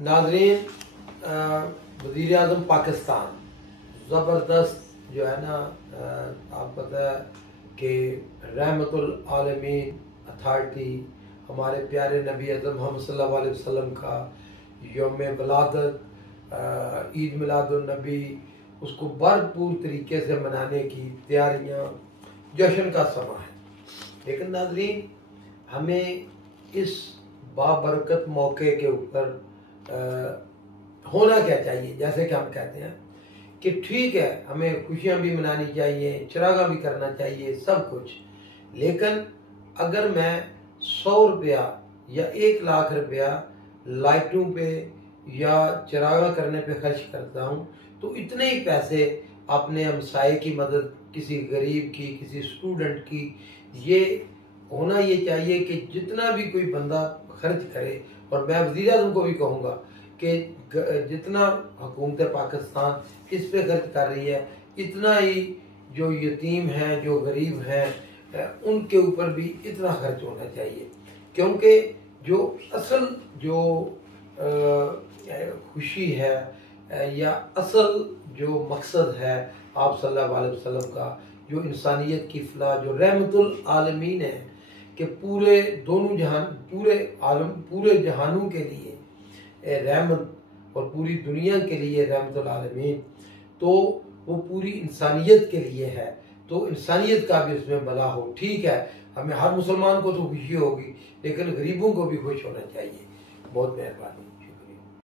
नाज़रीन, वज़ीर आज़म पाकिस्तान ज़बरदस्त जो है ना, आप पता है कि रहमतुल आलमीन अथॉरिटी हमारे प्यारे नबी अज़म मोहम्मद सल्लल्लाहु अलैहि वसल्लम का यौम वलादत, ईद मिलादुन नबी, उसको भरपूर तरीके से मनाने की तैयारियां, जश्न का समा है। लेकिन नाज़रीन, हमें इस बाबरकत मौके के ऊपर होना क्या चाहिए? जैसे कि हम कहते हैं कि ठीक है, हमें खुशियां भी मनानी चाहिए, चिरागा भी करना चाहिए, सब कुछ, लेकिन अगर मैं 100 रुपया या 1 लाख रुपया लाइटों पे या चिरागा करने पे खर्च करता हूँ, तो इतने ही पैसे अपने हमसाये की मदद, किसी गरीब की, किसी स्टूडेंट की, ये होना ये चाहिए कि जितना भी कोई बंदा खर्च करे, और मैं वज़ीर आज़म को भी कहूँगा कि जितना हुकूमत पाकिस्तान इस पे खर्च कर रही है, इतना ही जो यतीम हैं, जो गरीब हैं, उनके ऊपर भी इतना खर्च होना चाहिए। क्योंकि जो असल जो खुशी है या असल जो मकसद है आप सल्लल्लाहु अलैहि वसल्लम का, जो इंसानियत की फलाह, जो रहमतुल आलमीन है कि पूरे दोनों जहान, पूरे आलम, पूरे जहानों के लिए रहमत और पूरी दुनिया के लिए रहमतुल आलमीन, तो वो पूरी इंसानियत के लिए है, तो इंसानियत का भी उसमें भला हो। ठीक है, हमें हर मुसलमान को तो खुशी होगी, लेकिन गरीबों को भी खुश होना चाहिए। बहुत मेहरबानी।